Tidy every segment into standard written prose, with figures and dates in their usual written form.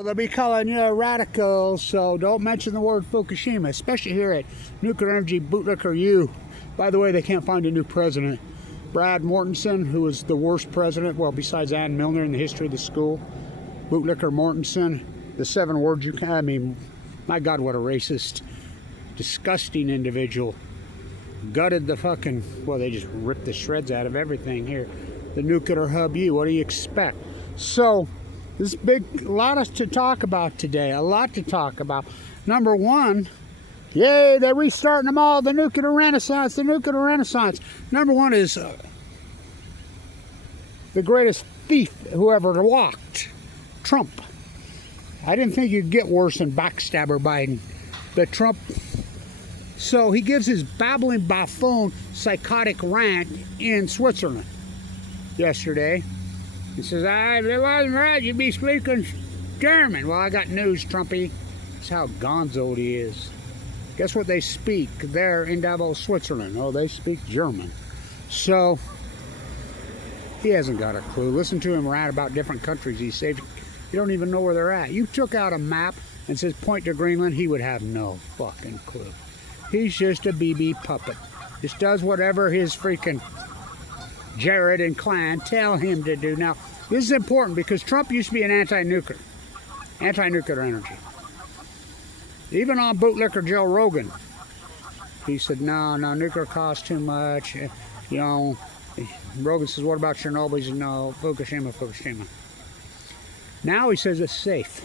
They'll be calling you a radical, so don't mention the word Fukushima, especially here at Nuclear Energy Bootlicker U. By the way, they can't find a new president. Brad Mortensen, who was the worst president, well, besides Ann Milner in the history of the school. Bootlicker Mortensen, the 7 words you can, I mean, my God, what a racist, disgusting individual. Gutted the fucking, well, they just ripped the shreds out of everything here. The Nuclear Hub U, what do you expect? So, this big, a lot to talk about today, a lot to talk about. Number one, yay, they're restarting them all, the nuclear renaissance, the nuclear renaissance. Number one is the greatest thief who ever walked, Trump. I didn't think you'd get worse than backstabber Biden, but Trump. So he gives his babbling buffoon psychotic rant in Switzerland yesterday. He says, it wasn't right, you'd be speaking German. Well, I got news, Trumpy. That's how gonzo he is. Guess what they speak there in Davos, Switzerland? Oh, they speak German. So, he hasn't got a clue. Listen to him rant about different countries he saved. You don't even know where they're at. You took out a map and says point to Greenland, he would have no fucking clue. He's just a BB puppet. Just does whatever his freaking Jared and clan tell him to do. Now, this is important because Trump used to be an anti-nuclear energy. Even on Bootlicker Joe Rogan, he said, no, nuclear costs too much. You know, Rogan says, what about Chernobyl? He said, no, Fukushima. Now he says it's safe.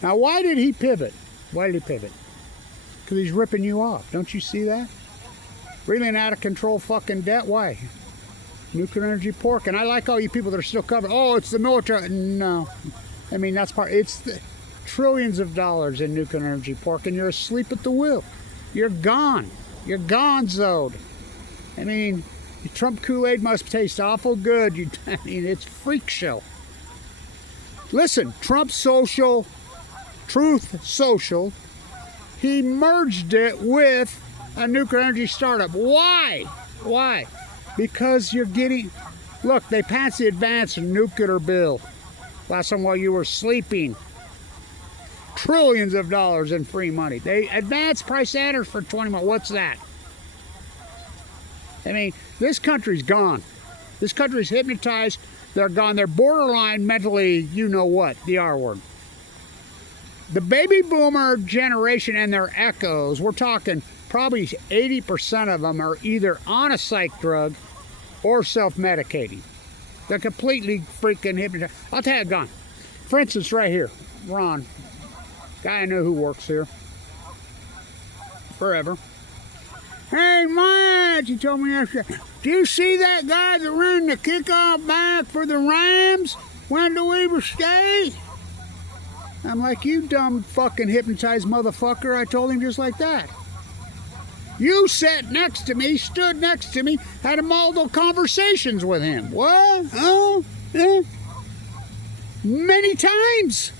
Now, why did he pivot? Because he's ripping you off. Don't you see that? Really an out-of-control fucking debt? Why? Nuclear energy pork. And I like all you people that are still covered. Oh, it's the military. No. I mean, that's part. It's the trillions of dollars in nuclear energy pork, and you're asleep at the wheel. You're gone. You're gonzoed. I mean, Trump Kool-Aid must taste awful good. I mean, it's freak show. Listen, Trump Social, Truth Social, he merged it with a nuclear energy startup. Why? Because you're getting, look, they passed the advanced nuclear bill last time while you were sleeping. Trillions of dollars in free money. They advanced price standards for 20 months. What's that? I mean, this country's gone. This country's hypnotized. They're gone. They're borderline mentally, you know what, the R word. The baby boomer generation and their echoes, we're talking probably 80% of them are either on a psych drug or self-medicating. They're completely freaking hypnotized. I'll tell you, gone. For instance, right here, Ron, guy I know who works here forever. Hey, Mike, he told me yesterday, do you see that guy that ran the kickoff back for the Rams? When do we Weaver State? I'm like, you dumb fucking hypnotized motherfucker. I told him just like that. You sat next to me, stood next to me, had multiple conversations with him. What? Oh? Many times.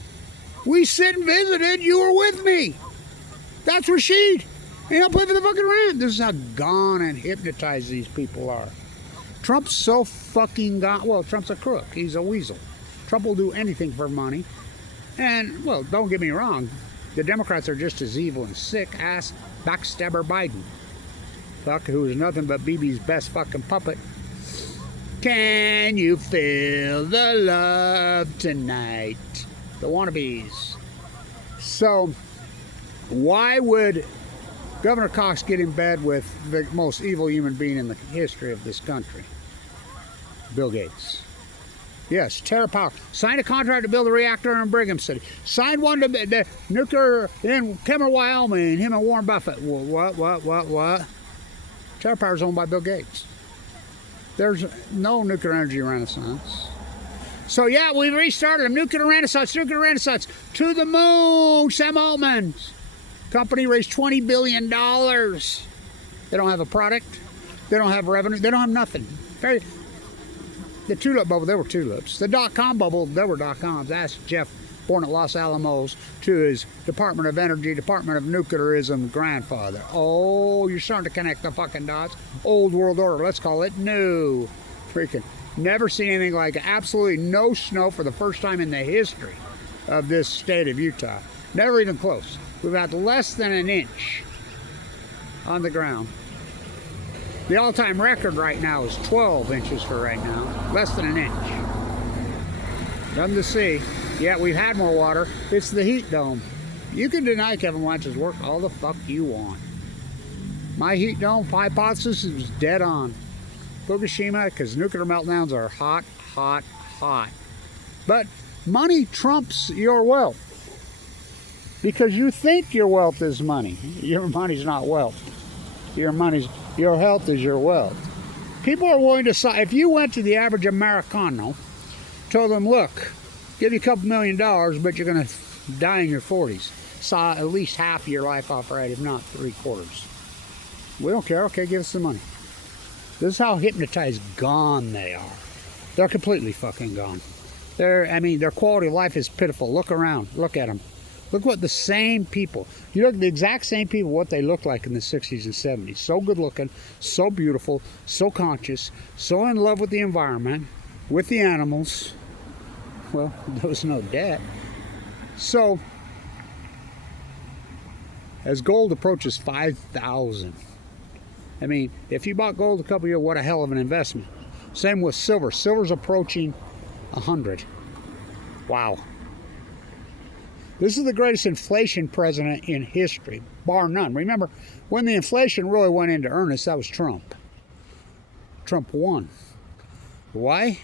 We sit and visited, you were with me. That's Rashid. And I'll play for the fucking Rams. This is how gone and hypnotized these people are. Trump's so fucking gone. Well, Trump's a crook. He's a weasel. Trump will do anything for money. And, well, don't get me wrong. The Democrats are just as evil and sick-ass backstabber Biden. Fuck, who is nothing but BB's best fucking puppet. Can you feel the love tonight? The wannabes. So, why would Governor Cox get in bed with the most evil human being in the history of this country? Bill Gates. Yes, Terra Power. Signed a contract to build a reactor in Brigham City. Signed one to the nuclear in Kemmer, Wyoming. Him and Warren Buffett. What? Terra Power is owned by Bill Gates. There's no nuclear energy renaissance. So yeah, we've restarted a nuclear renaissance to the moon. Sam Altman's company raised $20 billion. They don't have a product. They don't have revenue. They don't have nothing. The tulip bubble, there were tulips. The dot-com bubble, there were dot-coms. Ask Jeff, born at Los Alamos, to his Department of Energy, Department of Nuclearism grandfather. Oh, you're starting to connect the fucking dots. Old world order, let's call it new. Freaking never seen anything like it. Absolutely no snow for the first time in the history of this state of Utah. Never even close. We've had less than an inch on the ground. The all-time record right now is 12 inches for right now. Less than an inch. Nothing to see. Yeah, we've had more water. It's the heat dome. You can deny Kevin Watch's work all the fuck you want. My heat dome hypothesis is dead on. Fukushima, because nuclear meltdowns are hot, hot, hot. But money trumps your wealth. Because you think your wealth is money. Your money's not wealth. Your health is your wealth. People are willing to sign. If you went to the average Americano, told them, look, give you a couple $1 million, but you're going to die in your 40s. Saw at least half of your life off right, if not 3/4. We don't care. Okay, give us the money. This is how hypnotized gone they are. They're completely fucking gone. Their quality of life is pitiful. Look around. Look at them. Look what the same people, you look at the exact same people, what they looked like in the 60s and 70s. So good looking, so beautiful, so conscious, so in love with the environment, with the animals. Well, there was no debt. So, as gold approaches 5,000, if you bought gold a couple years, what a hell of an investment. Same with silver. Silver's approaching 100. Wow. This is the greatest inflation president in history, bar none. Remember, when the inflation really went into earnest, that was Trump. Trump won. Why?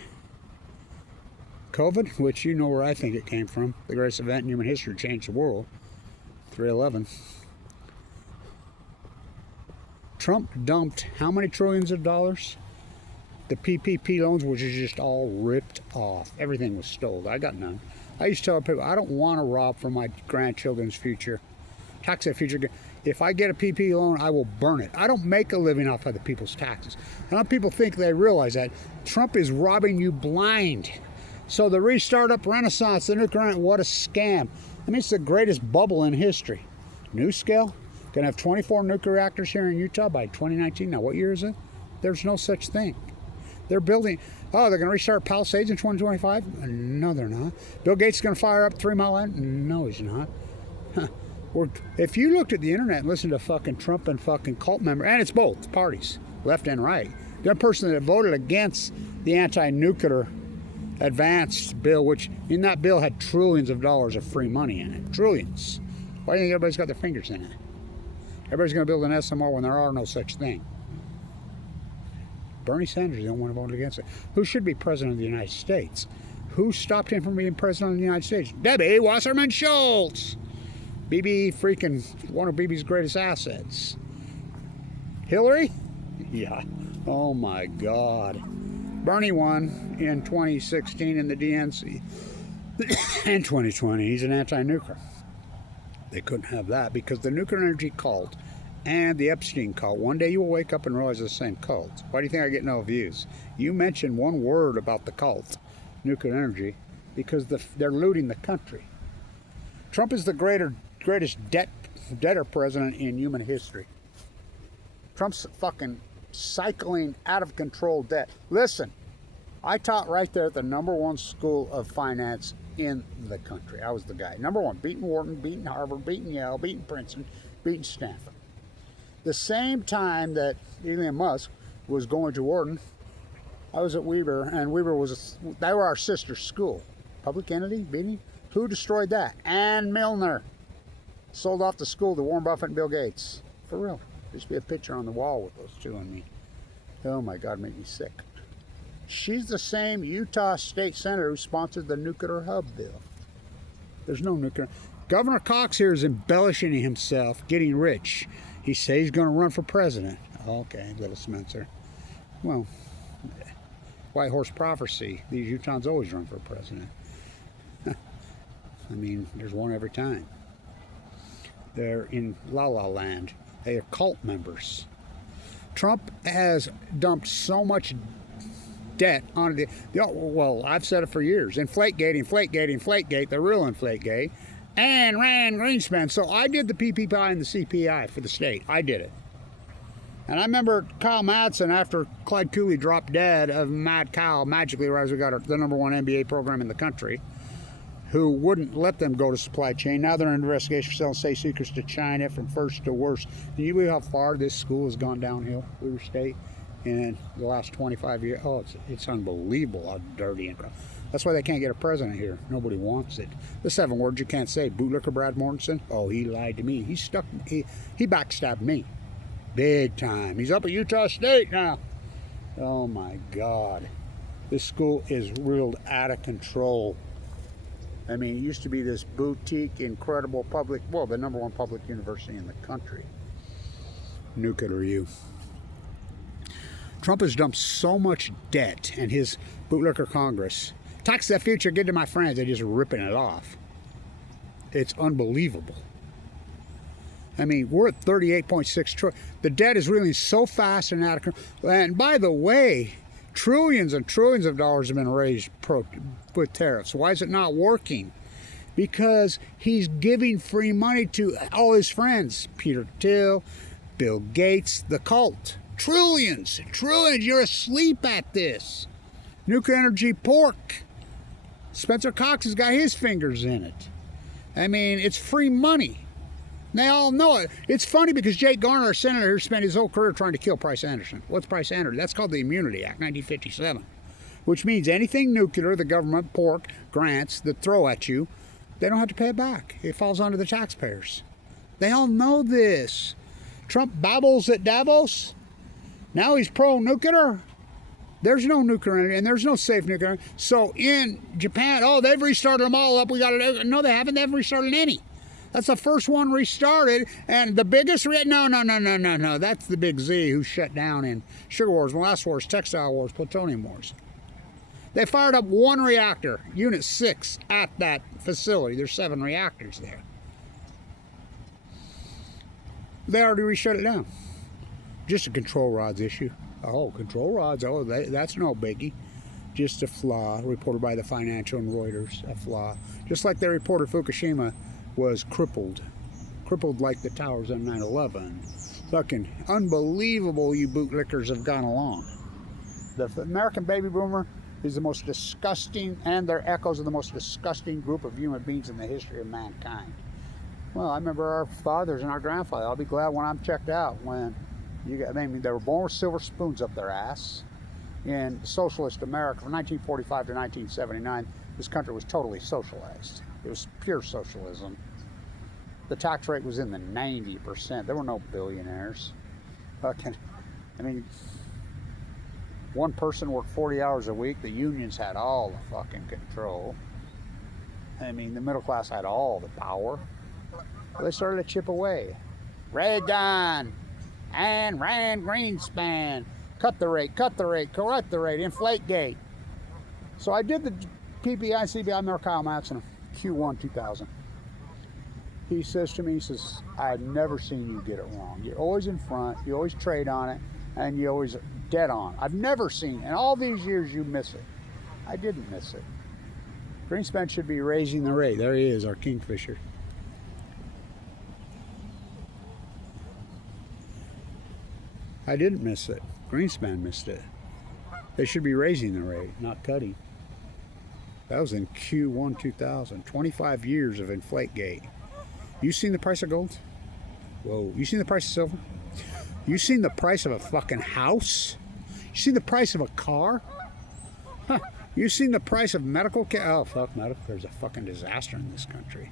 COVID, which you know where I think it came from. The greatest event in human history, changed the world. 3/11. Trump dumped how many trillions of dollars? The PPP loans, which is just all ripped off. Everything was stolen. I got none. I used to tell people, I don't want to rob from my grandchildren's future. Tax that future. If I get a PPP loan, I will burn it. I don't make a living off other people's taxes. A lot of people think they realize that. Trump is robbing you blind. So the restart-up renaissance, the nuclear, what a scam. It's the greatest bubble in history. NuScale, going to have 24 nuclear reactors here in Utah by 2019. Now, what year is it? There's no such thing. They're building, they're going to restart Palisades in 2025? No, they're not. Bill Gates is going to fire up 3 Mile Island? No, he's not. If you looked at the internet and listened to fucking Trump and fucking cult members, and it's both parties, left and right, the person that voted against the anti-nuclear advanced bill, which in that bill had trillions of dollars of free money in it. Trillions. Why do you think everybody's got their fingers in it? Everybody's going to build an SMR when there are no such thing. Bernie Sanders, the only one who voted against it. Who should be president of the United States? Who stopped him from being president of the United States? Debbie Wasserman Schultz. BB freaking one of BB's greatest assets. Hillary? Yeah. Oh my God. Bernie won in 2016 in the DNC. In 2020, he's an anti-nuclear. They couldn't have that because the nuclear energy cult and the Epstein cult, one day you will wake up and realize it's the same cult. Why do you think I get no views? You mention one word about the cult, nuclear energy, because they're looting the country. Trump is the greatest debtor president in human history. Trump's fucking cycling out of control debt. Listen, I taught right there at the #1 school of finance in the country. I was the guy. #1, beating Wharton, beating Harvard, beating Yale, beating Princeton, beating Stanford. The same time that Elon Musk was going to Wharton, I was at Weber, and Weber they were our sister school. Public entity, beating. Who destroyed that? Ann Milner sold off the school to Warren Buffett and Bill Gates. For real. There used to be a picture on the wall with those two and me. Oh my God, make me sick. She's the same Utah state senator who sponsored the nuclear hub bill. There's no nuclear. Governor Cox here is embellishing himself, getting rich. He says he's going to run for president. Okay, little Spencer. Well, white horse prophecy. These Utahns always run for president. There's one every time. They're in La La Land. They are cult members. Trump has dumped so much debt onto well, I've said it for years. Inflategate, the real Inflategate. And ran Greenspan. So I did the PPP and the CPI for the state. I did it. And I remember Kyle Madsen, after Clyde Cooley dropped dead of Mad Kyle, magically rise, we got the #1 MBA program in the country, who wouldn't let them go to supply chain. Now they're under investigation for selling state secrets to China from first to worst. Do you believe how far this school has gone downhill, Weaver State, in the last 25 years? Oh, it's unbelievable how dirty and corrupt. That's why they can't get a president here. Nobody wants it. The 7 words you can't say. Bootlicker Brad Mortensen. Oh, he lied to me. He backstabbed me. Big time. He's up at Utah State now. Oh my God. This school is reeled out of control. I mean, it used to be this boutique, incredible public, well, the #1 public university in the country. Nuclear U. Trump has dumped so much debt, and his bootlicker Congress. Tax the future, give to my friends. They're just ripping it off. It's unbelievable. I mean, we're at 38.6 trillion. The debt is reeling so fast and out of control. And by the way, trillions and trillions of dollars have been raised with tariffs. Why is it not working? Because he's giving free money to all his friends. Peter Thiel, Bill Gates, the cult. Trillions, trillions. You're asleep at this. Nuclear energy pork. Spencer Cox has got his fingers in it. I mean, it's free money. They all know it. It's funny because Jake Garner, our senator, spent his whole career trying to kill Price Anderson. What's Price Anderson? That's called the Immunity Act, 1957, which means anything nuclear the government, pork, grants that throw at you, they don't have to pay it back. It falls onto the taxpayers. They all know this. Trump babbles at Davos. Now he's pro-nuclear. There's no nuclear energy, and there's no safe nuclear. So in Japan, oh, they've restarted them all up. We got it. No, they haven't. They haven't restarted any. That's the first one restarted, and the biggest no. That's the big Z who shut down in sugar wars, molasses wars, textile wars, plutonium wars. They fired up 1 reactor, Unit 6, at that facility. There's 7 reactors there. They already reshut it down. Just a control rods issue. Oh, control rods. Oh, that's no biggie. Just a flaw reported by the Financial and Reuters. A flaw. Just like they reported Fukushima was crippled like the towers on 9/11. Fucking unbelievable you bootlickers have gone along. The American baby boomer is the most disgusting, and their echoes are the most disgusting group of human beings in the history of mankind. Well, I remember our fathers and our grandfathers. I'll be glad when I'm checked out when they were born with silver spoons up their ass. In socialist America, from 1945 to 1979, this country was totally socialized. It was pure socialism. The tax rate was in the 90%. There were no billionaires. I mean, one person worked 40 hours a week. The unions had all the fucking control. I mean, the middle class had all the power. They started to chip away. Reagan and Rand Greenspan. Cut the rate, correct the rate, inflate gate. So I did the PPI, CBI, remember Kyle Matson, Q1 2000. He says to me, he says, I've never seen you get it wrong. You're always in front, you always trade on it, and you always dead on. I've never seen, in all these years you miss it. I didn't miss it. Greenspan should be raising the rate. There he is, our kingfisher. I didn't miss it. Greenspan missed it. They should be raising the rate, not cutting. That was in Q1 2000. 25 years of Inflategate. You seen the price of gold? Whoa. You seen the price of silver? You seen the price of a fucking house? You seen the price of a car? Huh. You seen the price of medical care? Oh, fuck, medical care is a fucking disaster in this country.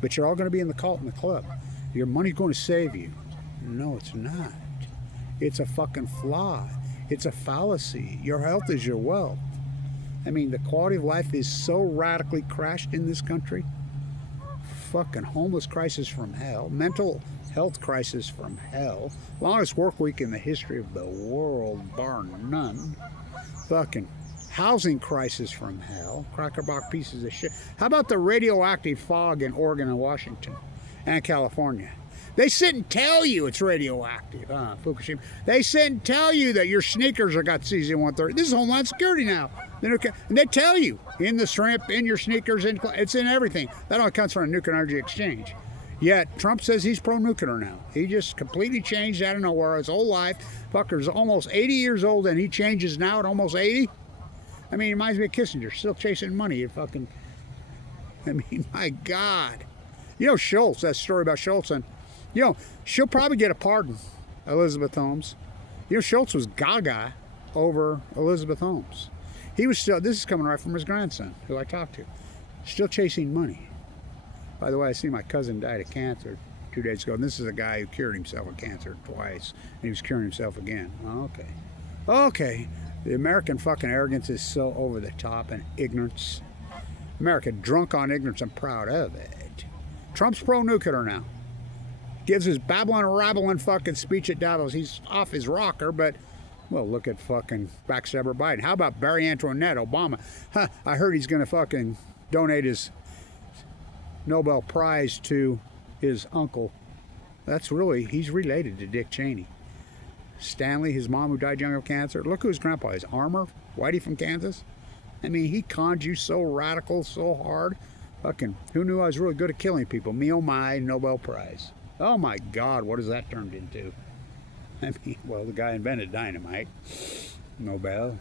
But you're all going to be in the cult and the club. Your money's going to save you. No, it's not. It's a fucking flaw. It's a fallacy. Your health is your wealth. I mean, the quality of life is so radically crashed in this country. Fucking homeless crisis from hell. Mental health crisis from hell. Longest work week in the history of the world, bar none. Fucking housing crisis from hell. Crackerbox pieces of shit. How about the radioactive fog in Oregon and Washington and California? They sit and tell you it's radioactive, Fukushima. They sit and tell you that your sneakers are got cesium-130. This is Homeland Security now. And they tell you in the shrimp, in your sneakers, it's in everything. That all comes from a nuclear energy exchange. Yet Trump says he's pro-nuclear now. He just completely changed out of nowhere his whole life. Fucker's almost 80 years old and he changes now at almost 80. I mean, he reminds me of Kissinger, still chasing money. I mean, my God. You know Schultz, that story about Schultz, and, you know, she'll probably get a pardon, Elizabeth Holmes. You know, Schultz was gaga over Elizabeth Holmes. He was still, this is coming right from his grandson, who I talked to, still chasing money. By the way, I see my cousin died of cancer 2 days ago, and this is a guy who cured himself of cancer twice, and he was curing himself again. Oh, okay. Okay. The American fucking arrogance is so over the top, and ignorance. America drunk on ignorance and proud of it. Trump's pro-nuclear now. Gives his babbling, rabbling fucking speech at Davos. He's off his rocker, but, well, look at fucking backstabber Biden. How about Barry Antoinette, Obama? Huh, I heard he's going to fucking donate his Nobel Prize to his uncle. That's really, he's related to Dick Cheney. Stanley, his mom who died young of cancer. Look who his grandpa is. Armour, Whitey from Kansas. I mean, he conned you so radical, so hard. Fucking, who knew I was really good at killing people? Me, oh my, Nobel Prize. Oh my God, what has that turned into? I mean, well, the guy invented dynamite. Nobel.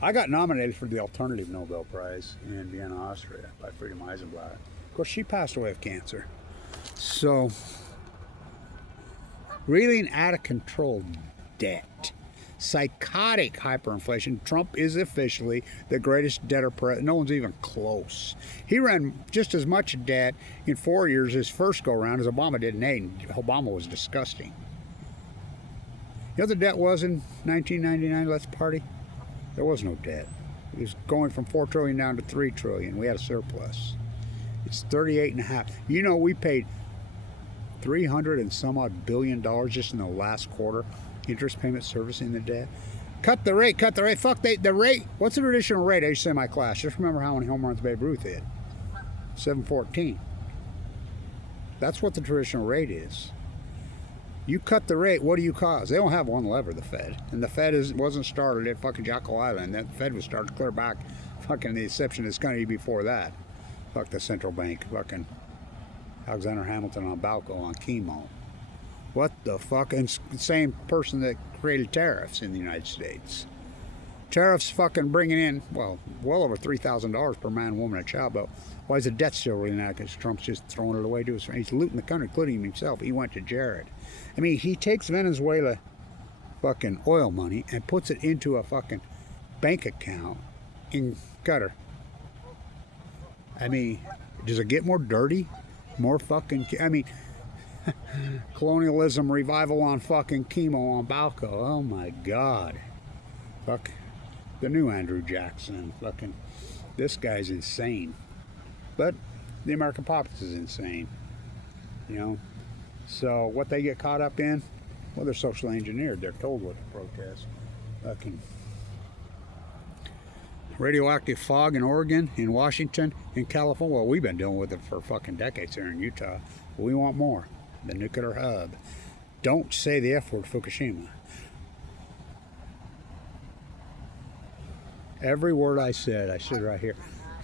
I got nominated for the alternative Nobel Prize in Vienna, Austria by Frieda Eisenblatt. Of course, she passed away of cancer. So, reeling out of control debt. Psychotic hyperinflation. Trump is officially the greatest debtor president. No one's even close. He ran just as much debt in 4 years his first go around as Obama did in 8. And Obama was disgusting. You know what the debt was in 1999? Let's party. There was no debt. It was going from $4 trillion down to $3 trillion. We had a surplus. It's 38.5. You know, we paid 300 and some odd $1 billion just in the last quarter. Interest payment servicing the debt. Cut the rate, cut the rate. Fuck the rate. What's the traditional rate? I used to say in my class. Just remember how many home runs Babe Ruth hit. 714. That's what the traditional rate is. You cut the rate, what do you cause? They don't have one lever, the Fed. And the Fed wasn't started at fucking Jekyll Island. That Fed was started clear back, fucking the exception is going to be before that. Fuck the central bank. Fucking Alexander Hamilton on Balco on chemo. What the fuck? And same person that created tariffs in the United States. Tariffs fucking bringing in, well over $3,000 per man, woman, and child. But why is the debt still really not? Because Trump's just throwing it away to his friends. He's looting the country, including himself. He went to Jared. I mean, he takes Venezuela fucking oil money and puts it into a fucking bank account in Qatar. I mean, does it get more dirty? More fucking, I mean, colonialism revival on fucking chemo on Balco. Oh my God. Fuck. The new Andrew Jackson. Fucking, this guy's insane. But the American populace is insane. You know? So what they get caught up in, well, they're socially engineered. They're told what to protest. Fucking radioactive fog in Oregon, in Washington, in California. Well, we've been dealing with it for fucking decades here in Utah. But we want more. The nuclear hub. Don't say the F word, Fukushima. Every word I said right here.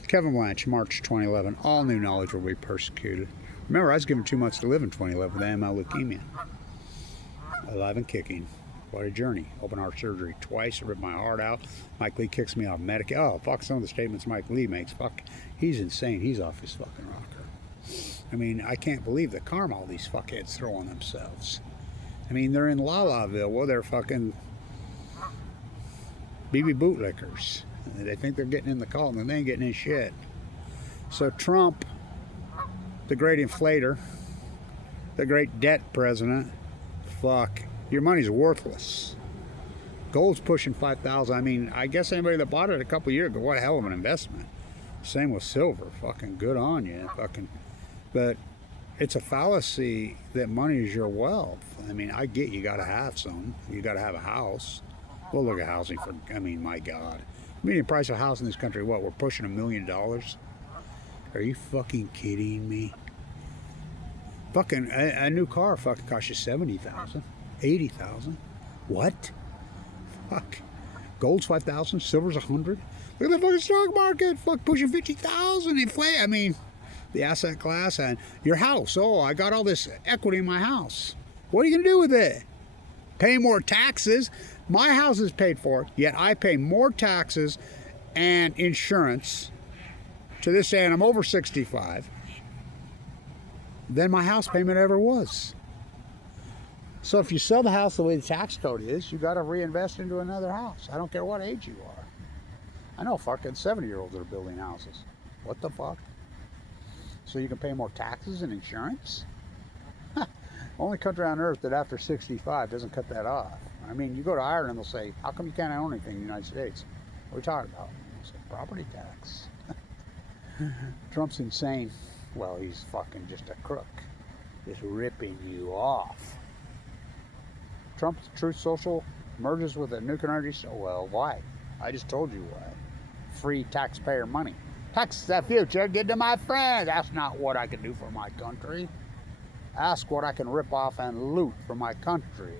Kevin Blanch, March 2011. All new knowledge will be persecuted. Remember, I was given 2 months to live in 2011 with AML leukemia. Alive and kicking. What a journey. Open heart surgery twice. Ripped my heart out. Mike Lee kicks me off Medicaid. Oh, fuck some of the statements Mike Lee makes. Fuck. He's insane. He's off his fucking rocker. I mean, I can't believe the karma all these fuckheads throw on themselves. I mean, they're in La Laville. Well, they're fucking BB bootlickers. They think they're getting in the call, and they ain't getting in shit. So Trump, the great inflator, the great debt president, fuck, your money's worthless. Gold's pushing 5,000. I mean, I guess anybody that bought it a couple years ago, what a hell of an investment. Same with silver. Fucking good on you. Fucking, but it's a fallacy that money is your wealth. I mean, I get you got to have some. You got to have a house. Well, look at housing for, I mean, my God. Median price of a house in this country, what, we're pushing $1 million? Are you fucking kidding me? Fucking, a new car fucking costs you $70,000, $80,000. What? Fuck. Gold's 5,000, silver's 100. Look at the fucking stock market, fuck, pushing 50,000. Inflate. I mean, the asset class and your house. Oh, I got all this equity in my house. What are you gonna do with it? Pay more taxes. My house is paid for, yet I pay more taxes and insurance to this day, and I'm over 65, than my house payment ever was. So if you sell the house the way the tax code is, you got to reinvest into another house. I don't care what age you are. I know fucking 70-year-olds that are building houses. What the fuck? So you can pay more taxes and insurance? Only country on earth that after 65 doesn't cut that off. I mean, you go to Ireland, they'll say, how come you can't own anything in the United States? What are we talking about? I say, property tax. Trump's insane. Well, he's fucking just a crook. Just ripping you off. Trump's Truth Social merges with a nuclear energy. So, well, why? I just told you why. Free taxpayer money. Tax the future, give to my friends. That's not what I can do for my country. Ask what I can rip off and loot for my country.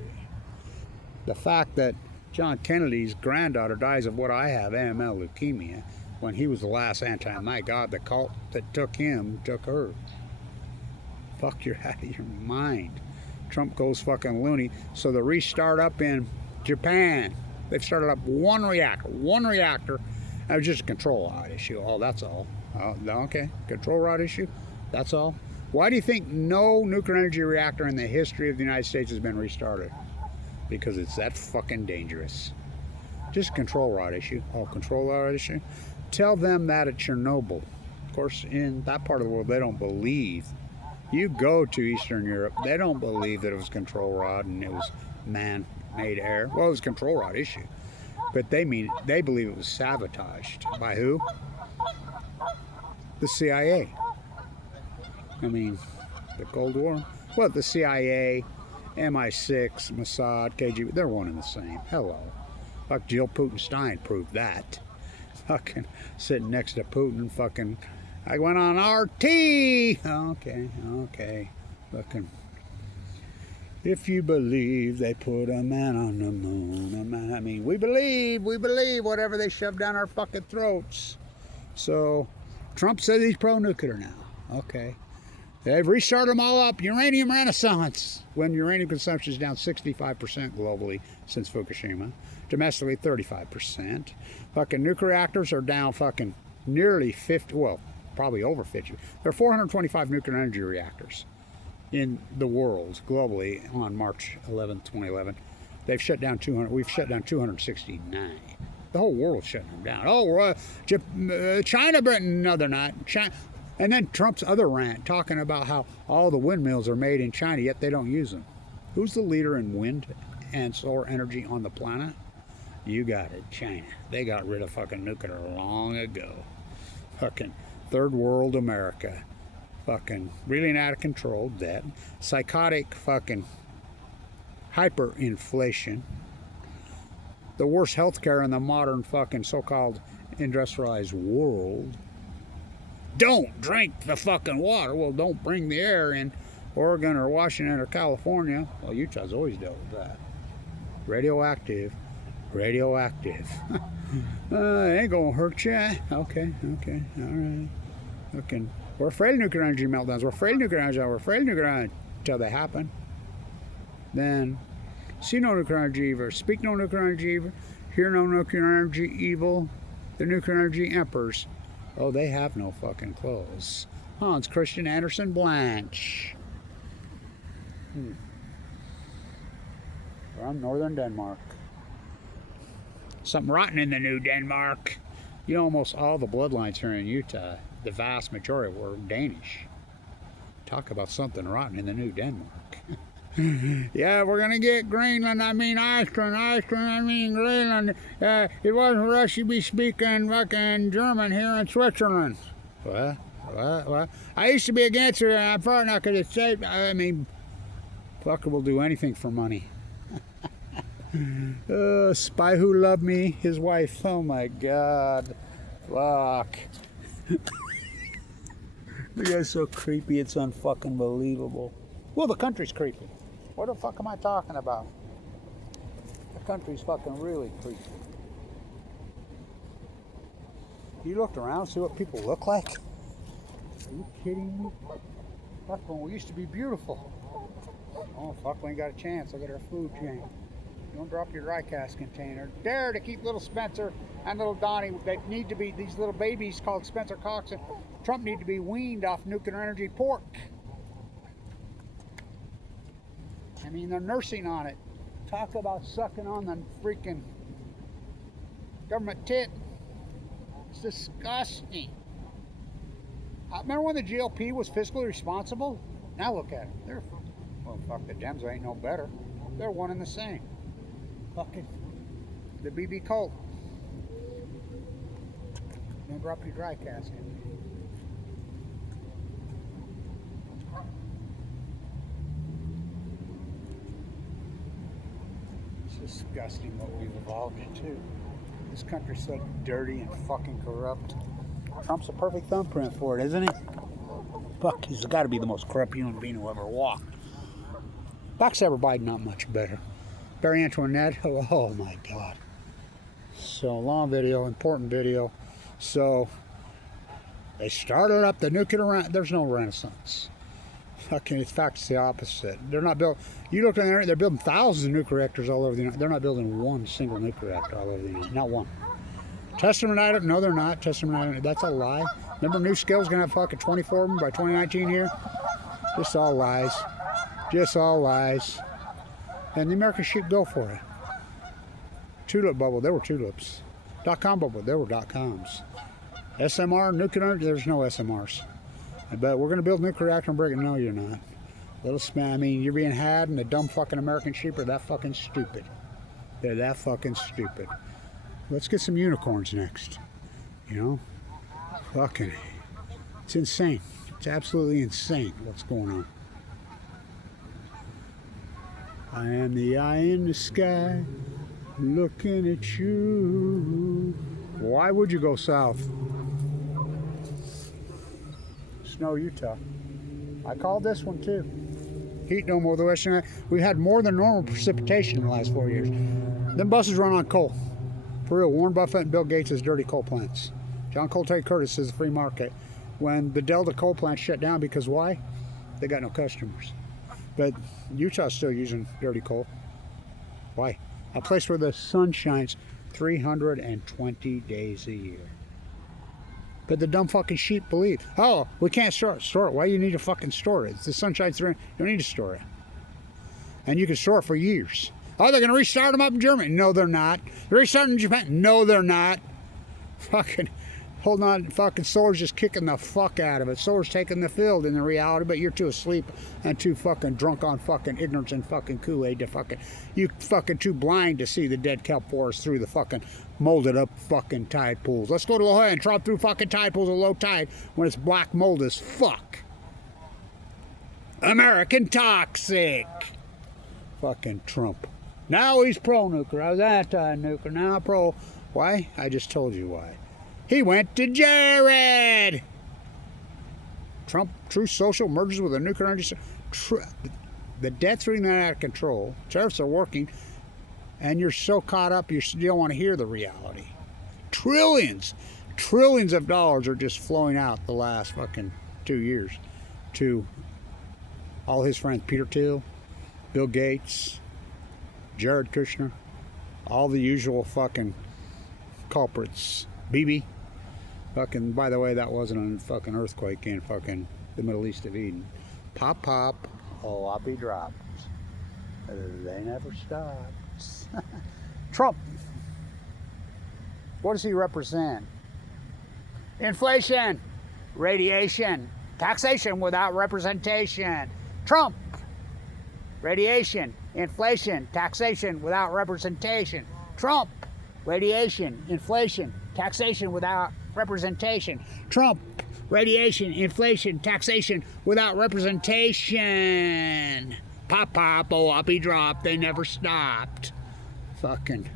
The fact that John Kennedy's granddaughter dies of what I have, AML leukemia, when he was the last my God, the cult that took him took her. Fuck, you're out of your mind. Trump goes fucking loony. So the restart up in Japan, they've started up one reactor. That was just a control rod issue. Oh, that's all. Oh, okay, control rod issue. That's all. Why do you think no nuclear energy reactor in the history of the United States has been restarted? Because it's that fucking dangerous. Just a control rod issue. Oh, control rod issue. Tell them that at Chernobyl. Of course, in that part of the world, they don't believe. You go to Eastern Europe, they don't believe that it was control rod and it was man-made air. Well, it was a control rod issue. But they believe it was sabotaged. By who? The CIA. I mean, the Cold War. Well, the CIA, MI6, Mossad, KGB, they're one and the same. Hello. Fuck, Jill Putin-Stein proved that. Fucking sitting next to Putin, fucking, I went on RT. Okay. Fucking, if you believe they put a man on the moon, I mean, we believe whatever they shove down our fucking throats. So, Trump said he's pro-nuclear now. Okay. They've restarted them all up. Uranium renaissance. When uranium consumption is down 65% globally since Fukushima. Domestically, 35%. Fucking nuclear reactors are down fucking nearly 50, well, probably over 50. There are 425 nuclear energy reactors in the world globally on March 11, 2011. They've shut down 200. We've shut down 269. The whole world's shutting them down. Oh, China, Britain, no, they're not. China. And then Trump's other rant talking about how all the windmills are made in China, yet they don't use them. Who's the leader in wind and solar energy on the planet? You got it, China. They got rid of fucking nuclear long ago. Fucking third world America. Fucking really out of control, debt. Psychotic fucking hyperinflation. The worst healthcare in the modern fucking so-called industrialized world. Don't drink the fucking water. Well, don't bring the air in Oregon or Washington or California. Well, Utah's always dealt with that. Radioactive. It ain't gonna hurt you. Okay, all right. Okay. We're afraid of nuclear energy meltdowns. We're afraid of nuclear energy until they happen. Then, see no nuclear energy evil. Speak no nuclear energy evil. Hear no nuclear energy evil. The nuclear energy emperors. Oh, they have no fucking clothes. Hans Christian Andersen Blanche. From northern Denmark. Something rotten in the new Denmark. You know, almost all the bloodlines here in Utah, the vast majority were Danish. Talk about something rotten in the new Denmark. Yeah, we're gonna get Greenland, I mean Iceland, I mean Greenland. It wasn't for us, you'd be speaking fucking German here in Switzerland. What? I used to be against it, I'm for it now because it's safe. I mean, fucker will do anything for money. Spy Who Loved Me, his wife, oh my God. Fuck. The guy's so creepy, it's unfucking believable. Well, the country's creepy. What the fuck am I talking about? The country's fucking really creepy. You looked around, see what people look like? Are you kidding me? Fuck, when we used to be beautiful. Oh, fuck, we ain't got a chance. Look at our food chain. Don't drop your dry cast container. Dare to keep little Spencer and little Donnie, that need to be, these little babies called Spencer Cox and Trump, need to be weaned off nuclear energy pork. I mean, they're nursing on it. Talk about sucking on the freaking government tit. It's disgusting. I remember when the GOP was fiscally responsible? Now look at it. They're, well, fuck, the Dems ain't no better. They're one and the same. Fucking the BB cult. Don't drop your dry casket. It's disgusting what we've evolved into. This country's so dirty and fucking corrupt. Trump's a perfect thumbprint for it, isn't he? Fuck, he's got to be the most corrupt human being who ever walked. Backstabber Biden, not much better. Barry Antoinette, oh my God. So, long video, important video. So, they started up the nuclear, there's no renaissance. Fucking, in fact, it's the opposite. They're not built, you look in there, they're building thousands of nuclear reactors all over the United States. They're not building one single nuclear reactor all over the United States, not one. Testament item, no they're not. Testament item, that's a lie. Remember New Skill's gonna have fucking 24 of them by 2019 here? Just all lies. Just all lies. And the American sheep go for it. Tulip bubble, there were tulips. .com bubble, there were .coms. SMR, nuclear, there's no SMRs. But we're gonna build a nuclear reactor and break it. No, you're not. Little spam, I mean, you're being had, and the dumb fucking American sheep are that fucking stupid. They're that fucking stupid. Let's get some unicorns next. You know? Fucking, it's insane. It's absolutely insane what's going on. I am the eye in the sky, looking at you. Why would you go south? Snow, Utah. I called this one too. Heat dome over the western eye. We've had more than normal precipitation in the last 4 years. Them buses run on coal. For real, Warren Buffett and Bill Gates' dirty coal plants. John Coltrane Curtis says the free market. When the Delta coal plant shut down, because why? They got no customers. But Utah's still using dirty coal. Why? A place where the sun shines 320 days a year. But the dumb fucking sheep believe, oh, we can't store it. Store it. Why do you need to fucking store it? It's the sun shines through. You don't need to store it. And you can store it for years. Oh, they're going to restart them up in Germany. No, they're not. They're restarting in Japan. No, they're not. Fucking holding on. Fucking solar's just kicking the fuck out of it. Solar's taking the field in the reality, but you're too asleep and too fucking drunk on fucking ignorance and fucking Kool-Aid to fucking, you fucking too blind to see the dead kelp forest through the fucking molded up fucking tide pools. Let's go to La Jolla and trot through fucking tide pools at low tide when it's black mold as fuck. American toxic. Fucking Trump. Now he's pro-nuclear. I was anti-nuclear. Now pro. Why? I just told you why. He went to Jared. Trump, True Social merges with a nuclear energy. The debt's running that out of control. Tariffs are working, and you're so caught up you don't want to hear the reality. Trillions of dollars are just flowing out the last fucking 2 years to all his friends, Peter Thiel, Bill Gates, Jared Kushner, all the usual fucking culprits. BB. Fucking, by the way, that wasn't a fucking earthquake in fucking the Middle East of Eden. Pop, pop, floppy drops. They never stop. Trump. What does he represent? Inflation, radiation, taxation without representation. Trump. Radiation, inflation, taxation without representation. Trump. Radiation, inflation, taxation without representation. Trump. Radiation, inflation, taxation without representation. Pop, pop, floppy drop. They never stopped. Fucking.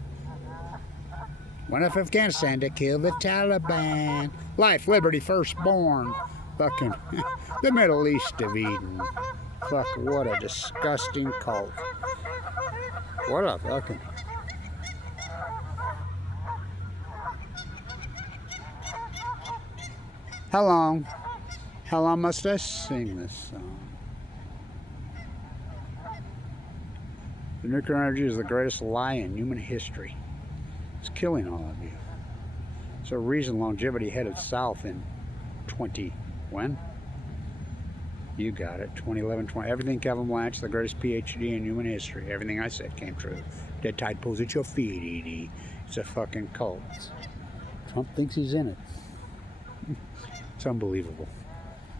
Went up Afghanistan to kill the Taliban. Life, liberty, firstborn. Fucking the Middle East of Eden. Fuck, what a disgusting cult. What a fucking... How long must I sing this song? The nuclear energy is the greatest lie in human history. It's killing all of you. So reason longevity headed south in 20, when? You got it, 2011, 20. Everything Kevin Blanch, the greatest PhD in human history. Everything I said came true. Dead tide pulls at your feet, Edie. It's a fucking cult. Trump thinks he's in it. It's unbelievable.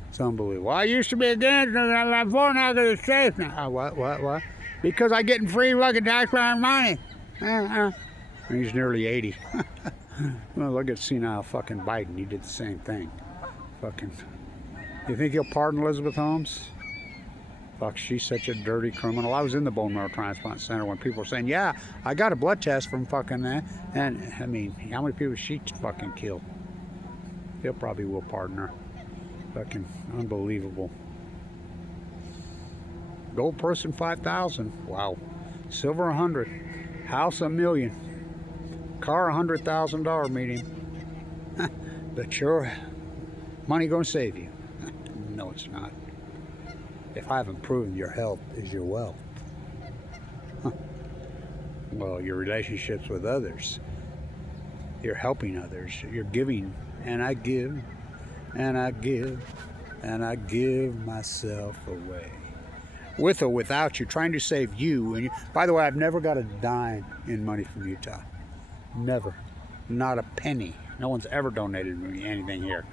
It's unbelievable. Well, I used to be against it, I'm for now because it's safe now. What? Because I getting free fucking taxpayer money. And he's nearly 80. Well, look at senile fucking Biden. He did the same thing. Fucking. You think he'll pardon Elizabeth Holmes? Fuck, she's such a dirty criminal. I was in the bone marrow transplant center when people were saying, yeah, I got a blood test from fucking that. And, I mean, how many people she fucking killed? He'll probably will pardon her. Fucking unbelievable. Gold person 5,000. Wow. Silver 100. House $1 million. Car $100,000 median. But your money gonna save you. No, it's not. If I haven't proven your health is your wealth. Well, your relationships with others. You're helping others. You're giving. And I give. And I give. And I give myself away. With or without you, trying to save you. And you. By the way, I've never got a dime in money from Utah. Never. Not a penny. No one's ever donated me anything here.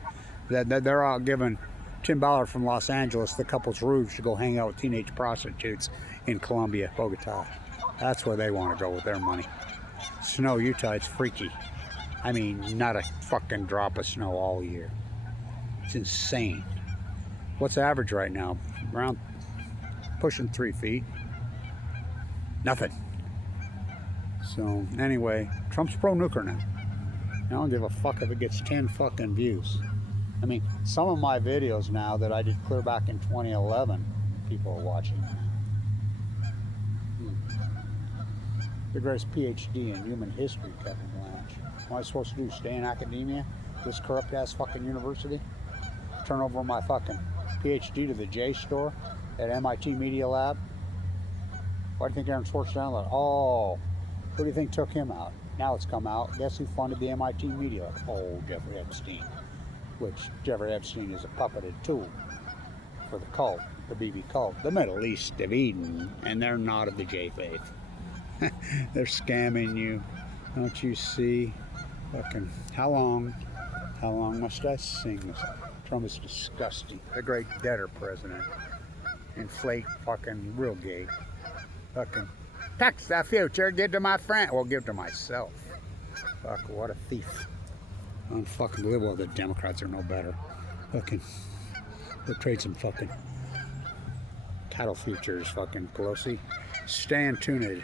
They're all giving Tim Ballard from Los Angeles the couple's Rouge to go hang out with teenage prostitutes in Colombia, Bogota. That's where they want to go with their money. Snow, Utah, it's freaky. I mean, not a fucking drop of snow all year. It's insane. What's the average right now? Around pushing 3 feet. Nothing. So, anyway, Trump's pro-nuclear now. I don't give a fuck if it gets 10 fucking views. I mean, some of my videos now that I did clear back in 2011, people are watching. The greatest PhD in human history, Kevin Blanch. What am I supposed to do, stay in academia? This corrupt-ass fucking university? Turn over my fucking PhD to the J store at MIT Media Lab? Why do you think Aaron Schwarzenegger? Oh, who do you think took him out? Now it's come out. Guess who funded the MIT Media Lab? Oh, Jeffrey Epstein. Which Jeffrey Epstein is a puppeted tool for the cult, the BB cult, the Middle East of Eden, and they're not of the J faith. They're scamming you. Don't you see? Fucking, how long must I sing this? Trump is disgusting. The great debtor president. Inflate fucking real gay. Fucking tax the future, give to my friend. Well, give to myself. Fuck, what a thief. Unfucking well, the Democrats are no better. Fucking, they'll trade some fucking cattle futures, fucking Pelosi. Stay tuned.